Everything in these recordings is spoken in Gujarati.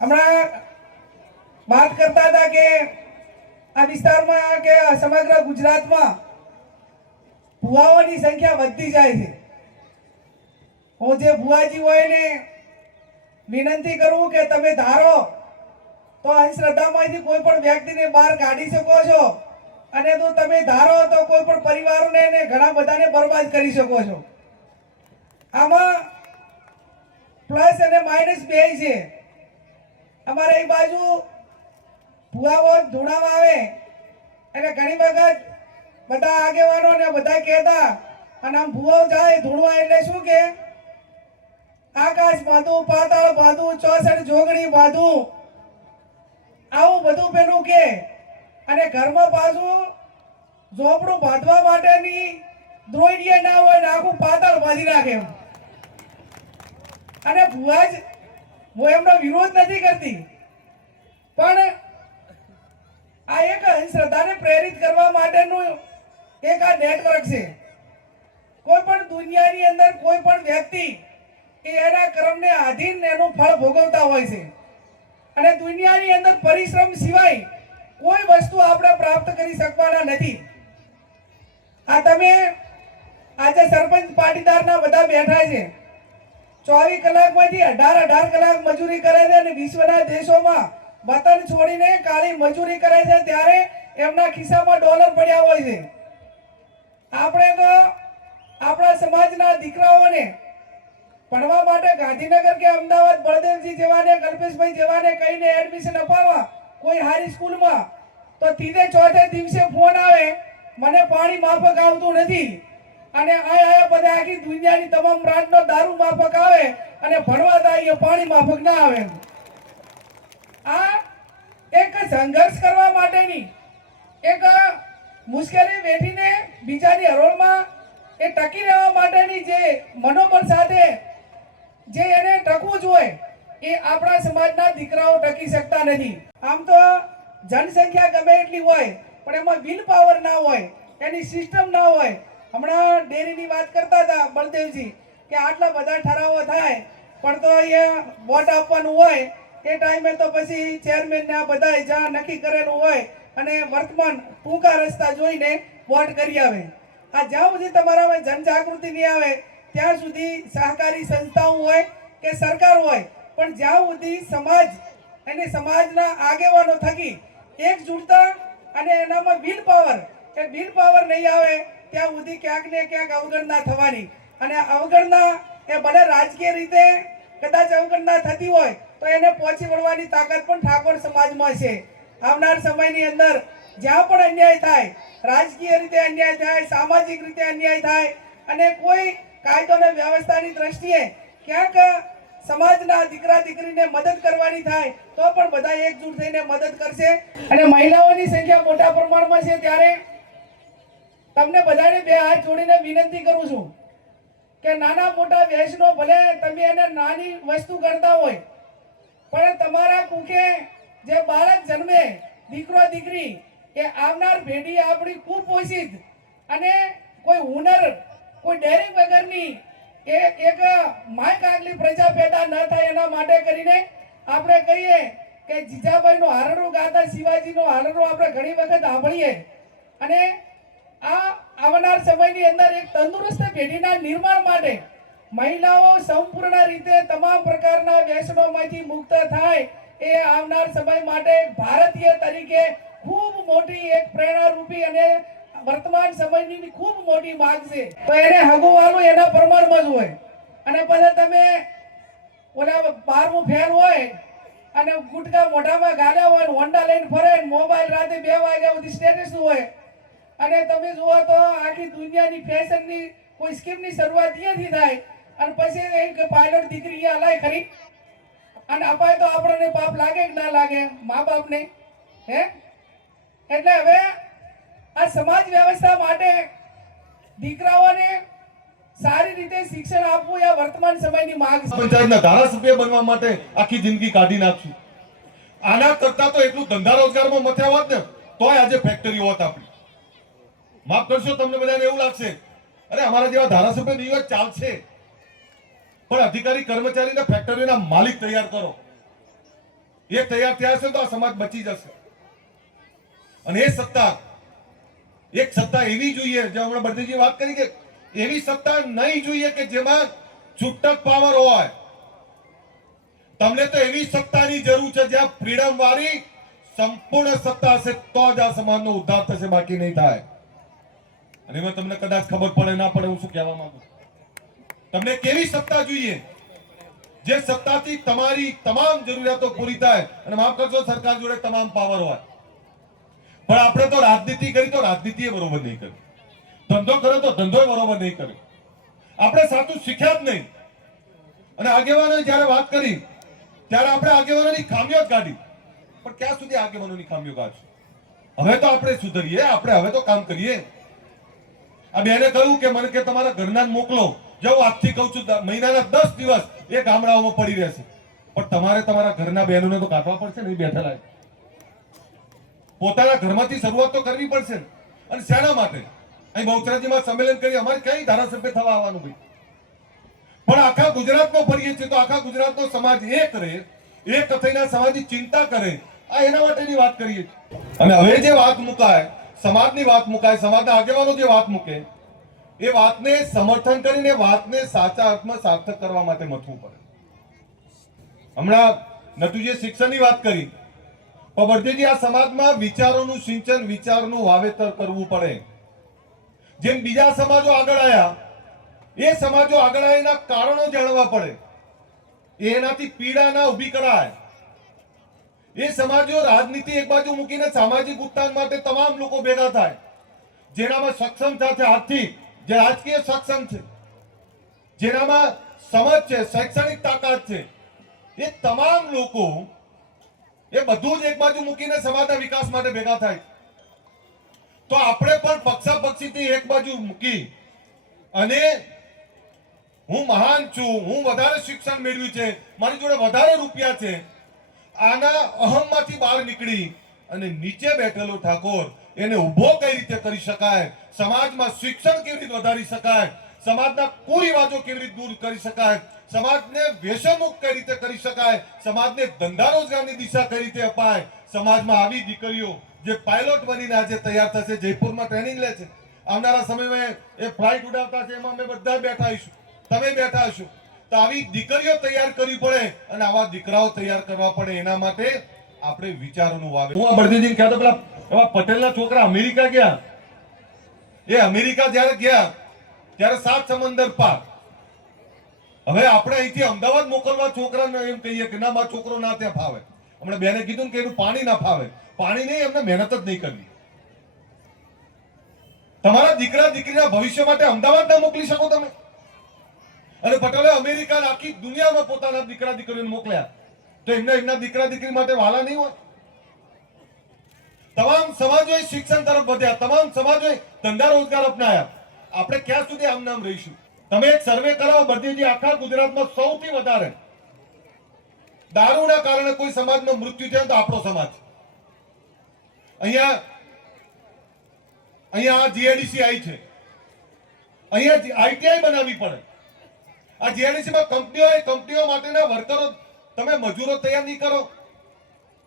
હમણાં વાત કરતા હતા કે આ વિસ્તારમાં કે સમગ્ર ગુજરાતમાં ભુવાઓની સંખ્યા વધતી જાય છે. હું જે ભુવાજી હોય ને વિનંતી કરું કે તમે ધારો તો અંધશ્રદ્ધામાંથી કોઈ પણ વ્યક્તિને બહાર કાઢી શકો છો, અને જો તમે ધારો તો કોઈ પણ પરિવારને ને ઘણા બધાને બરબાદ કરી શકો છો. આમાં પ્લસ અને માઇનસ બે છે. અમારે એ બાજુ ભુવાઓ ધૂણામાં આવે એટલે ઘણી વખત બધા આગેવાનો ને બધા કહેતા, અને આમ ભુવાઓ જાય ધૂણવા એટલે શું કે આકાશ બાંધું, પાતાળ બાંધું, 64 જોગણી બાંધું, આવું બધું પેલું કે, અને ઘરમાં પાછું ઝોપડું બાંધવા માટેની દ્રોઈડિયા ના હોય ને આખું પાતાળ બાંધી નાખે એમ. અને ભુવા જ, હું એમનો વિરોધ નથી કરતી, પણ આ એક અંધશ્રદ્ધાને પ્રેરિત કરવા માટેનું એક આ નેટવર્ક છે. કોઈ પણ દુનિયાની અંદર કોઈ પણ વ્યક્તિ એ એના કર્મને આધીન એનું ફળ ભોગવતા હોય છે, અને દુનિયાની અંદર પરિશ્રમ સિવાય કોઈ વસ્તુ આપણે પ્રાપ્ત કરી શકવાના નથી. આ તમે આજે સરપંચ પાટીદારના બધા બેઠા છે, 24 કલાકમાંથી 18 કલાક મજૂરી કરે છે, અને વિશ્વના દેશોમાં વતન છોડીને કાળી મજૂરી કરે છે, ત્યારે એમના ખિસ્સામાં ડોલર પડ્યા હોય છે. આપણે તો આપણા સમાજના દીકરાઓને ભણવા માટે ગાંધીનગર કે અમદાવાદ બળદેવજી જેવાને, કલ્પેશભાઈ જેવાને કહીને એડમિશન અપાવવા કોઈ સારી સ્કૂલમાં, તો ત્રીજે ચોથે દિવસે ફોન આવે, મને પાણી માફક આવતું નથી, અને આયા બધા આખી દુનિયાની તમામ બ્રાન્ડનો દારૂ માફક આવે, અને ભણવા જાય પાણી માફક ના આવે. આ એક સંઘર્ષ કરવા માટેની એક મુશ્કેલી વેઠીને બીજાની હરોળમાં એ ટકી રહેવા માટેની જે મનોબળ સાથે જે એને ટકવું જોઈએ, એ આપણા સમાજના દીકરાઓ ટકી શકતા નથી. આમ તો જનસંખ્યા ગમે એટલી હોય, પણ એમાં વિલ પાવર ના હોય, એની સિસ્ટમ ના હોય. હમણાં ડેરીની વાત કરતા હતા બળદેવજી કે આટલા બધા ઠરાવો થાય, પણ તો અહીંયા વોટ આપવાનું હોય એ ટાઈમે તો પછી ચેરમેન ને આ બધા જ્યાં નક્કી કરેલું હોય અને વર્તમાન ટૂંકા રસ્તા જોઈને વોટ કરી આવે. આ જ્યાં સુધી તમારામાં જનજાગૃતિ નહીં આવે ત્યાં સુધી સહકારી સંસ્થાઓ હોય કે સરકાર હોય, પણ જ્યાં સુધી સમાજ અને સમાજના આગેવાનો થકી એકજૂટતા અને એનામાં વિલ પાવર નહીં આવે ત્યાં સુધી ક્યાંક ને ક્યાંક અવગણના થવાની. અને અવગણના એ ભલે રાજકીય રીતે કદાચ અવગણના થતી હોય તો એને પહોંચી વળવાની તાકાત પણ ઠાકોર સમાજમાં છે. આવનાર સમયની અંદર જ્યાં પણ અન્યાય થાય, રાજકીય રીતે અન્યાય થાય, સામાજિક રીતે અન્યાય થાય, અને કોઈ કાયદો અને વ્યવસ્થાની દ્રષ્ટિએ ક્યાંક સમાજના દીકરા દીકરીને મદદ કરવાની થાય તો પણ બધા એકજૂટ થઈને મદદ કરશે. અને મહિલાઓની સંખ્યા મોટા પ્રમાણમાં છે, ત્યારે તમને બધાને બે હાથ જોડીને વિનંતી કરું છું કે નાના મોટા વ્યસનો ભલે તમે એને નાની વસ્તુ કરતા હોય, પણ તમારા કુખે જે બાળક જન્મે, દીકરો દીકરી, એ આવનાર પેઢી આપણી કુપોષિત અને કોઈ હુનર, કોઈ ડેરિંગ વગરની એક માય કાગલી પ્રજા પેદા ન થાય એના માટે કરીને આપણે કહીએ કે જીજાબાઈનું હારણું ગાતા શિવાજીનું હારણું આપણે ઘણી વખત સાંભળીએ. અને આ આવનાર સમયની અંદર એક તંદુરસ્ત પેઢીના નિર્માણ માટે મહિલાઓ સંપૂર્ણ રીતે તમામ પ્રકારના વ્યસનોમાંથી મુક્ત થાય, એ આવનાર સમય માટે ભારતીય તરીકે ખૂબ મોટી એક પ્રેરણારૂપી અને વર્તમાન સમયની ખૂબ મોટી માંગ છે. તો એને હગુવાલું એના પ્રમાણમાં જ હોય, અને પછી તમે ઓલા 12મું ફેલ હોય અને ગુટકા મોઢામાં ગાલ્યા હોય, હોન્ડા લઈને ફરે, મોબાઈલ રાતે 2 વાગ્યા સુધી સ્ટેટસ હોય, અને તમે જુઓ તો આખી દુનિયાની ફેશનની કોઈ સ્કીમની શરૂઆત ત્યાંથી થાય, અને પછી એક પાયલોટ દીકરી હલાય ખરી, અને અપાય તો આપણને પાપ લાગે કે ના લાગે મા બાપને? હે એટલે હવે આ સમાજ વ્યવસ્થા માટે દીકરાઓને સારી રીતે શિક્ષણ આપવું એ વર્તમાન સમયની માંગ છે. પંચાયતના ધારાસભ્ય બનવા માટે આખી જિંદગી કાઢી નાખશું. આના કરતા તો એટલું ધંધા રોજગારમાં મથ્યા હોત ને તોય આજે ફેક્ટરી હોત આપણી. માફ કરશો, તમને બધાને એવું લાગશે અરે અમારા જેવા ધારાસભ્ય નહીં ચાલશે, પણ અધિકારી કર્મચારીના ફેક્ટરીના માલિક તૈયાર કરો. એ તૈયાર થયા હશે તો આ સમાજ બચી જશે. અને એ સત્તા, એક સત્તા એવી જોઈએ, જે હમણાં બળદેવજીએ વાત કરી કે એવી સત્તા નહીં જોઈએ કે જેમાં છૂટક પાવર હોય. તમને તો એવી સત્તાની જરૂર છે જ્યાં ફ્રીડમ વાળી સંપૂર્ણ સત્તા હશે તો જ આ સમાજનો ઉદ્ધાર થશે, બાકી નહીં થાય. અને એમાં તમને કદાચ ખબર પડે ના પડે હું શું કહેવા માંગુ. તમને કેવી સત્તા જોઈએ જે સત્તાથી તમારી તમામ જરૂરિયાતો પૂરી થાય, અને માફ કરજો સરકાર જોડે તમામ પાવર હોય. પણ આપણે તો રાજનીતિ કરી તો રાજનીતિ એ બરોબર નહીં કરી, ધંધો કર્યો તો ધંધો બરોબર નહીં કર્યો. આપણે સાચું શીખ્યા જ નહીં. અને આગેવાનોએ જ્યારે વાત કરી ત્યારે આપણે આગેવાનોની ખામીઓ જ કાઢી. પણ ક્યાં સુધી આગેવાનોની ખામીઓ કાઢશું? હવે તો આપણે સુધરીએ, આપણે હવે તો કામ કરીએ. આ બેને કહ્યું કે મને કે તમારા ઘરના મોકલો. જો આજથી કહું છું મહિનાના 10 દિવસ એ ગામડાઓમાં પડી રહેશે, પણ તમારે તમારા ઘરના બહેનોને તો કાઢવા પડશે ને. બેઠેલા પોતાના ઘરમાંથી શરૂઆત તો કરવી પડશે ને. અને શેના માટે? અહીં બહુચરાજીમાં સંમેલન કરી અમારે કઈ ધારાસભ્ય થવા આવવાનું ભાઈ? પણ આખા ગુજરાતમાં ફરીએ છીએ તો આખા ગુજરાતનો સમાજ એક રહે, એક થઈને સમાજની ચિંતા કરે, આ એના માટેની વાત કરીએ છીએ. અને હવે જે વાત મુકાય, સમાજની વાત મુકાય, સમાજના આગેવાનો જે વાત મૂકે, એ વાતને સમર્થન કરીને વાતને સાચા અર્થમાં સાર્થક કરવા માટે મથવું પડે. હમણાં નટુજીએ શિક્ષણની વાત કરી, પણ બળદેવજી આ સમાજમાં વિચારોનું સિંચન, વિચારનું વાવેતર કરવું પડે. જેમ બીજા સમાજો આગળ આવ્યા, એ સમાજો આગળ આવ્યાના કારણો જાણવા પડે, એનાથી પીડા ના ઊભી કરાય. એ સમાજો રાજનીતિ એક બાજુ મૂકીને સામાજિક ઉત્થાન માટે તમામ લોકો ભેગા થાય, જેનામાં સક્ષમ સાથે આર્થિક, જે રાજકીય સક્ષમ છે, જેનામાં સમજ છે, શૈક્ષણિક તાકાત છે, એ તમામ લોકો એ બધું જ એક બાજુ મૂકીને સમાજના વિકાસ માટે ભેગા થાય. તો આપણે પણ પક્ષાપક્ષીથી એક બાજુ મૂકી અને હું મહાન છું, હું વધારે શિક્ષણ મેળવ્યું છે, મારી જોડે વધારે રૂપિયા છે, આના અહમમાંથી બહાર નીકળી અને નીચે બેઠેલો ઠાકોર એને ઉભો કઈ રીતે કરી શકાય, સમાજમાં શિક્ષણ કેવી રીતે વધારી શકાય, સમાજના કુરિવાજો કેવી રીતે દૂર કરી શકાય, સમાજને વ્યસનમુક્ત કઈ રીતે કરી શકાય, સમાજને ધંધા રોજગારની દિશા કઈ રીતે અપાય. સમાજમાં આવી દીકરીઓ જે પાયલોટ બનીને આજે તૈયાર થશે, જયપુરમાં ટ્રેનિંગ લે છે, આવનારા સમયમાં એ ફ્લાઇટ ઉડાવતા છે, એમાં અમે બધા બેઠા હશું, તમે બેઠા હશો. તો આવી દીકરીઓ તૈયાર કરવી પડે અને આવા દીકરાઓ તૈયાર કરવા પડે. એના માટે આપણે વિચારોનું વાવે. હું આ બળદેવજીને કહેતો, પેલા એવા પટેલના છોકરા અમેરિકા ગયા, એ અમેરિકા જ્યારે ગયા ત્યારે 7 સમંદર પાર. હવે આપણે અહીંથી અમદાવાદ મોકલવા છોકરાને એમ કહીએ કે ના, મારો છોકરો ના ત્યાં ફાવે. હમણાં બેને કીધું ને કે એનું પાણી ના ફાવે, પાણી નહીં, એમને મહેનત જ નહીં કરવી. તમારા દીકરા દીકરીના ભવિષ્ય માટે અમદાવાદ ના મોકલી શકો તમે? અને પટેલે અમેરિકા આખી દુનિયામાં પોતાના દીકરા દીકરીઓને મોકલ્યા, તો એમના દીકરા દીકરી માટે વાલા નહીં હોય? તમામ સમાજોએ શિક્ષણ તરફ વધ્યા, તમામ સમાજોએ ધંધા રોજગાર અપનાયા. આપણે ક્યાં સુધી આમ નામ રહીશું? તમે એક સર્વે કરાવો, બળદેવજી, આખા ગુજરાતમાં સૌથી વધારે દારૂના કારણે કોઈ સમાજમાં મૃત્યુ થયું તો આપણો સમાજ. અહીંયા જીઆઈડીસી આવી છે, અહીંયા આઈટીઆઈ બનાવવી પડે. આ જીઆઈડીસી માં કંપનીઓ માટેના વર્કરો, તમે મજૂરો તૈયાર નહીં કરો,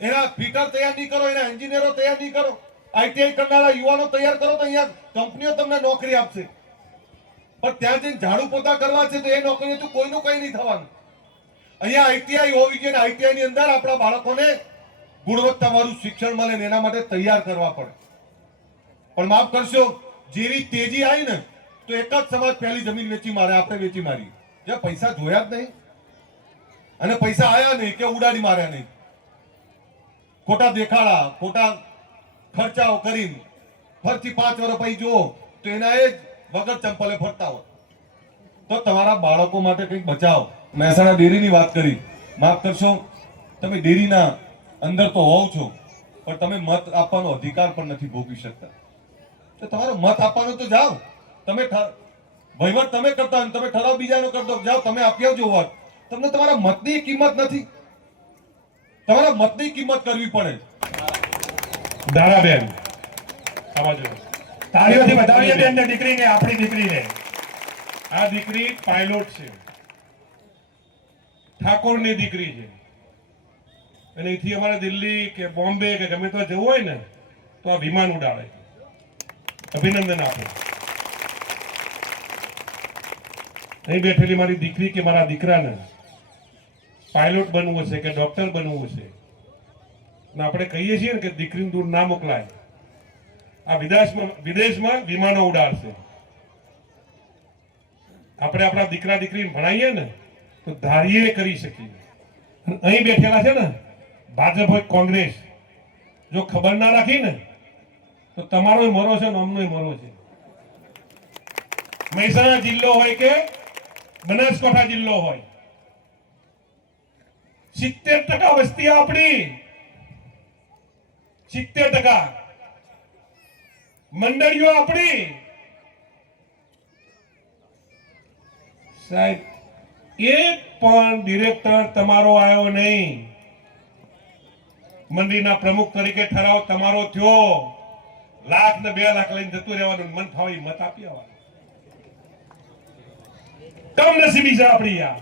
એના ફિટર તૈયાર નહીં કરો, એના એન્જિનિયરો તૈયાર નહીં કરો, આઈટીઆઈ કરનારા યુવાનો તૈયાર કરો, તો અહીંયા કંપનીઓ તમને નોકરી આપશે. પણ ત્યાં જઈને ઝાડુ પોતા કરવા છે તો એ નોકરીઓ તો કોઈનું કઈ નહીં થવાનું. અહીંયા આઈટીઆઈ હોવી જોઈએ, આઈટીઆઈ ની અંદર આપણા બાળકોને ગુણવત્તાવાળું શિક્ષણ મળે ને એના માટે તૈયાર કરવા પડે. પણ માફ કરશો, જેવી તેજી આવી ને તો એક જ સમાજ પહેલી જમીન વેચી મારે, આપણે વેચી મારી. જે પૈસા જોયા જ નહીં અને પૈસા આયા નહીં કે ઉડાડી માર્યા નહીં, ખોટા દેખાડા, ખોટા ખર્ચાઓ કરીને ફરતી 5 વર્ષ પછી જુઓ તો એના એ જ વગર ચંપલે ફરતા હોય. તો તમારા બાળકો માટે કંઈક બચાવ. મહેસાણા ડેરીની વાત કરી, માફ કરશો, તમે ડેરીના અંદર તો હોવ છો, પણ તમે મત આપવાનો અધિકાર પણ નથી ભોગવી શકતા. તો તમારો મત આપવાનો તો જાઓ, તમે વહીવટ તમે કરતા હોય, તમે ઠરાવ બીજાનો કરતો જાઓ, તમે આપી આવજો વોટ. તમને તમારા મતની કિંમત નથી, તમારા મતની કિંમત કરવી પડે. દારાબેન તાળીઓથી બતાવીએ બેનને, દીકરીને, આપણી દીકરીને. આ દીકરી પાયલોટ છે, ઠાકોરની દીકરી છે. અને અહીંથી અમારે દિલ્હી કે બોમ્બે કે ગમે તો જવું હોય ને તો આ વિમાન ઉડાડે. અભિનંદન આપો. અહીં બેઠેલી મારી દીકરી કે મારા દીકરાને પાયલોટ બનવું છે કે ડોક્ટર બનવું છે, અને આપણે કહીએ છીએ ને કે દીકરીને દૂર ના મોકલાય. આ વિદેશમાં વિમાનો ઉડાડશે. આપણે આપણા દીકરા દીકરીને ભણાવીએ ને તો ધારીએ કરી શકીએ. અહીં બેઠેલા છે ને ભાજપ હોય કોંગ્રેસ, જો ખબર ના રાખી ને તો તમારો મરો છે ને અમનો મરો છે. મહેસાણા જિલ્લો હોય કે બનાસકાંઠા જિલ્લો હોય, 70% વસ્તી આપણી, 70% મંડળીઓ આપણી. સાહેબ એક પણ ડિરેક્ટર તમારો આવ્યો નહીં. મંડળીના પ્રમુખ તરીકે ઠરાવ તમારો થયો, 1,00,000 ને 2,00,000 લઈને જતું રહેવાનું, મન ફાવી મત આપી આવવાનું. કમનસીબી છે આપણી. આ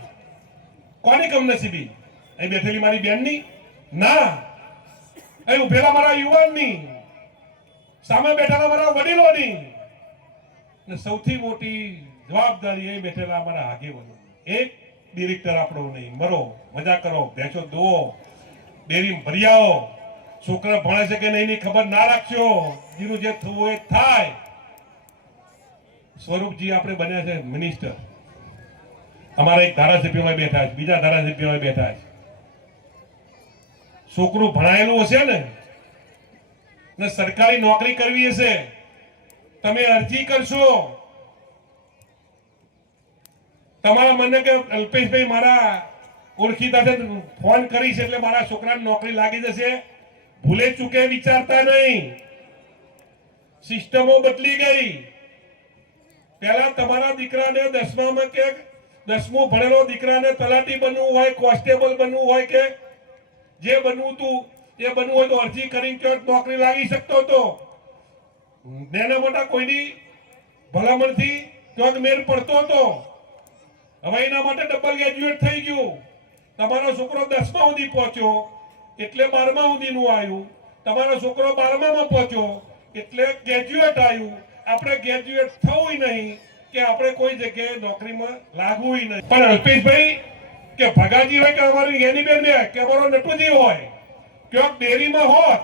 કોની કમનસીબી? અહીં બેઠેલી મારી બેનની ના, અહીં ઉભેલા મારા યુવાનની, સામે બેઠેલા મારા વડીલોની, અને સૌથી મોટી જવાબદારી અહીં બેઠેલા અમારા આગેવાનો. એક ડિરેક્ટર આપણો નહીં. મરો, મજા કરો, ભેંસો દોવો, ડેરી ભરી આવો. છોકરા ભણે છે કે નહીં ની ખબર ના રાખજો. જેનું જે થવું એ થાય. સ્વરૂપજી આપણે બન્યા છે મિનિસ્ટર. અમારા એક ધારાસભ્યમાં બેઠા છે, બીજા ધારાસભ્યમાં બેઠા છે. છોકરું ભણાયેલું હશે ને સરકારી નોકરી કરવી હશે, તમે અરજી કરશો. તમારા મને કે અલ્પેશભાઈ મારા ઓળખીતા છે, ફોન કરીશ એટલે મારા છોકરાને નોકરી લાગી જશે. ભૂલે ચૂકે વિચારતા નહીં. સિસ્ટમો બદલી ગઈ. પહેલા તમારા દીકરાને 10મામાં કે 10મું ભણેલો દીકરાને તલાટી બનવું હોય, કોન્સ્ટેબલ બનવું હોય કે જે બનવું તું એ બનવું હોય તો અરજી કરીને ક્યાંક નોકરી લાગી શકતો હતો. નાના મોટા કોઈની ભલામણથી ક્યાંક મેળ પડતો હતો. હવે એના માટે ડબલ ગ્રેજ્યુએટ થઈ ગયું. તમારો છોકરો 10મા સુધી પહોંચ્યો એટલે 12મા સુધીનું આવ્યું. તમારો છોકરો 12મામાં પહોંચ્યો એટલે ગ્રેજ્યુએટ આવ્યું. આપણે ગ્રેજ્યુએટ થવું નહીં કે આપણે કોઈ જગ્યાએ નોકરીમાં લાગવું નહીં. પણ અલ્પેશભાઈ કે ભગાજી હોય કે અમારી ગેનીબેન કે અમારો નટુજી હોય, ક્યાંક ડેરીમાં હોત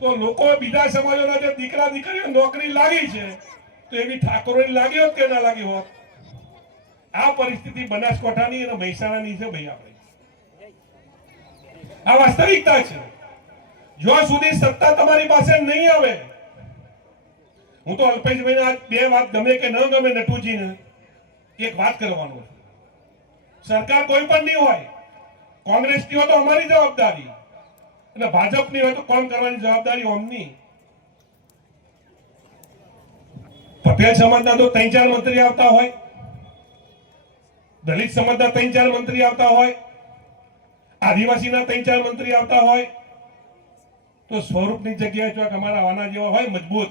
તો લોકો બીજા સમાજોના જે દીકરા દીકરીઓ નોકરી લાગી છે તો એવી ઠાકોરોની લાગી હોત કે ના લાગી હોત? આ પરિસ્થિતિ બનાસકાંઠાની અને મહેસાણાની છે ભાઈ. આપણે આ વાસ્તવિકતા છે. જ્યાં સુધી સત્તા તમારી પાસે નહીં આવે, હું તો અલ્પેશભાઈને આજ બે વાત ગમે કે ન ગમે નટુજીને એક વાત કરવાનો છે. સરકાર કોઈ પણ નહીં હોય, કોંગ્રેસની હોય તો અમારી જવાબદારી, અને ભાજપની હોય તો કોમ કરવાની જવાબદારી અમની. પટેલ સમાજના તો 3-4 મંત્રી આવતા હોય, દલિત સમાજના 3-4 મંત્રી આવતા હોય, આદિવાસીના 3-4 મંત્રી આવતા હોય, તો સ્વરૂપની જગ્યાએ જો અમારા આના જેવા હોય મજબૂત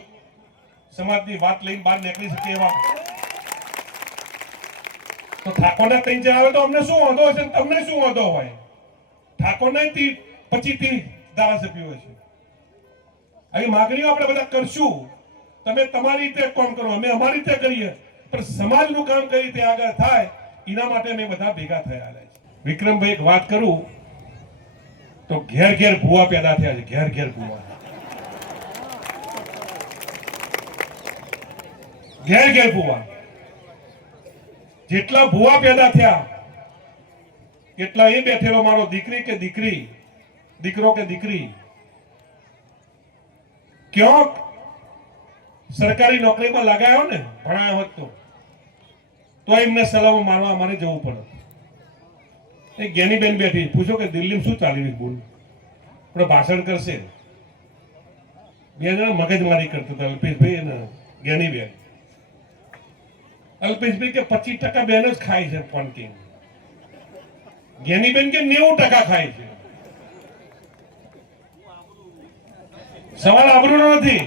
સમાજની વાત લઈને બહાર નીકળી શકે એવા, તો ઠાકોરના 3-4 આવે તો અમને શું વાંધો હશે? તમને શું વાંધો હોય? ઠાકોરના 25-30 ધારાસભ્યો છે. આવી માગણીઓ આપણે બધા કરશું. તમે તમારી રીતે કામ કરો, અમે અમારી રીતે કરીએ, પણ સમાજનું કામ કઈ રીતે આગળ થાય એના માટે અમે બધા ભેગા થયા છે. વિક્રમભાઈ એક વાત કરું તો ઘેર ઘેર ભૂવા પેદા થયા છે. ઘેર ઘેર ભૂવા, ઘેર ઘેર ભૂવા. જેટલા ભૂવા પેદા થયા એટલા એ બેઠેલો મારો દીકરી કે દીકરી, દીકરો કે દીકરી ક્યાંક સરકારી નોકરીમાં લગાયો ને, ભણાયો હોત તો એમને સલામો મારવા અમારે જવું પડે. એક જ્ઞાનીબેન બેઠી, પૂછો કે દિલ્હીમાં શું ચાલી રહ્યું? બોલ, આપણે ભાષણ કરશે. બે જણા મગજમારી કરતા હતા, અલ્પેશભાઈ અને જ્ઞાનીબેન. અલ્પેશભાઈ કે 25% બેન જ ખાય છે પંટીન. જ્ઞાનીબેન કે 90% ખાય છે. સવાલ આબરૂનો નથી.